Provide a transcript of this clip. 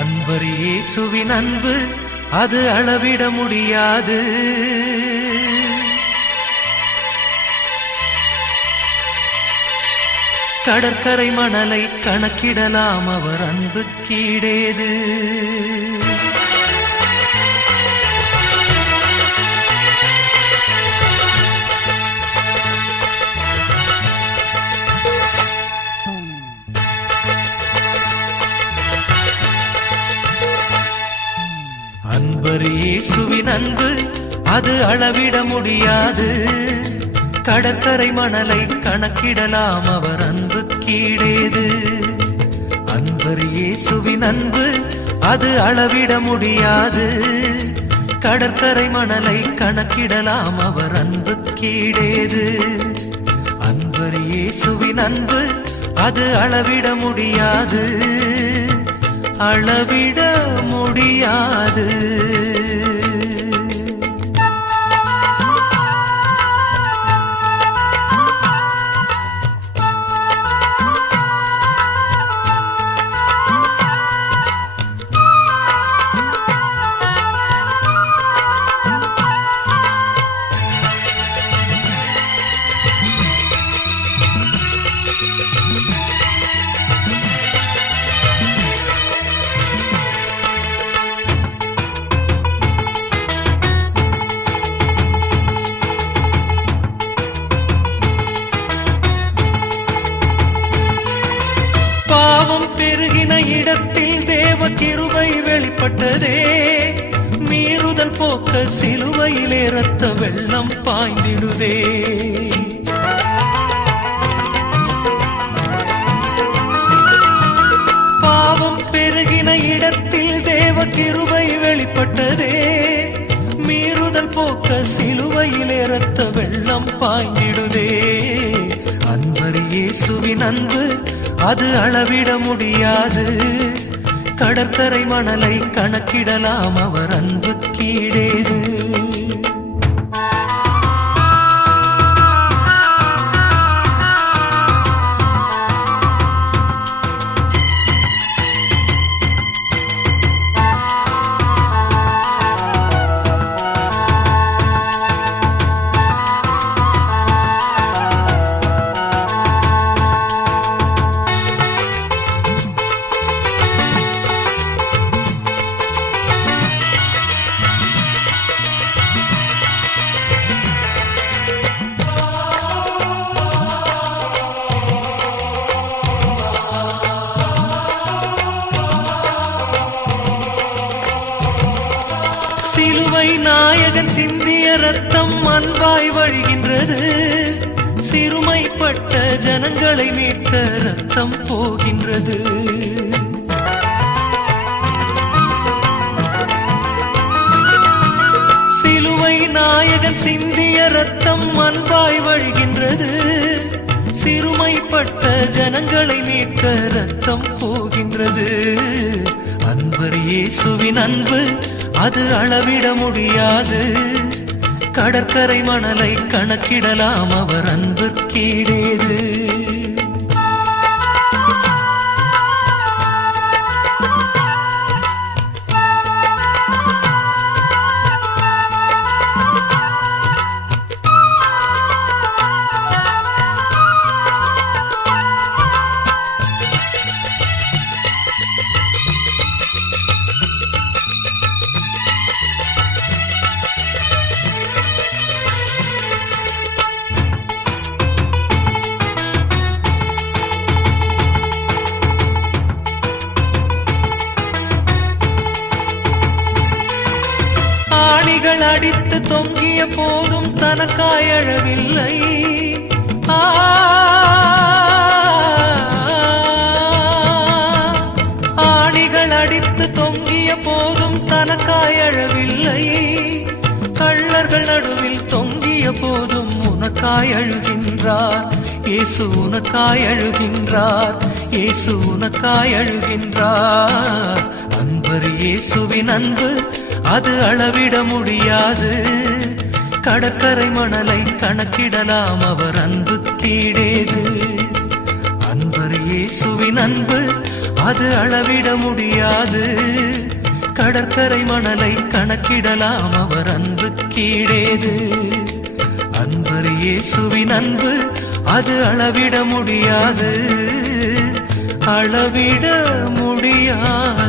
அன்பர் இயேசுவின் அன்பு அது அளவிட முடியாது. கடற்கரை மணலை கணக்கிடலாம் அவர் அன்பு கீடேது அன்பர் இயேசுவின் அன்பு அது அளவிட முடியாது. கடற்கரை மணலை கணக்கிடலாம் அவர் அன்பு கீழேது. அன்பர் இயேசுவின் அன்பு அது அளவிட முடியாது. கடற்கரை மணலை கணக்கிடலாம் அவர் அன்பு கீழேது. அன்பர் இயேசுவின் அன்பு அது அளவிட முடியாது. அளவிட முடியாது. பாவம் பெருகின இடத்தில் தேவ கிருபை வெளிப்பட்டதே. மீறுதல் போக்க சிலுவையிலே ரத்த வெள்ளம் பாய்ந்திடுதே. இயேசுவின் அன்பு அது அளவிட முடியாது. கடற்கரை மணலை கணக்கிடலாம் அவர் அன்பு கீழேது சிலுவை நாயகன் சிந்திய ரத்தம் அன்பாய் வழிகின்றது. சிறுமைப்பட்ட ஜனங்களை மீட்க ரத்தம் போகின்றது. சிலுவை நாயகன் சிந்திய ரத்தம் அன்பாய் வழிகின்றது. சிறுமைப்பட்ட ஜனங்களை மீட்க ரத்தம் போகின்றது. அன்பர் இயேசுவின் அன்பு அது அளவிட முடியாது. கடற்கரை மணலை கணக்கிடலாம் அவர் அன்பு கீழேது அடித்து தொங்கிய போதும் தனக்காய் அழவில்லை ஆணிகள் அடித்து தொங்கிய போதும் தனக்காய் அழவில்லை கள்ளர்கள் நடுவில் தொங்கிய போதும் உனக்காய் அழுகின்றார் இயேசு உனக்காய் அழுகின்றார் இயேசு உனக்காய் அழுகின்றார் அவர் இயேசுவின் அன்பு அது அளவிட முடியாது. கடற்கரை மணலை கணக்கிடலாம் அவர் அன்பு கீழேது அன்பர் இயேசுவின் அன்பு அது அளவிட முடியாது. கடற்கரை மணலை கணக்கிடலாம் அவர் அன்பு கீழேது அன்பர் இயேசுவின் அன்பு அது அளவிட முடியாது. அளவிட முடியாது.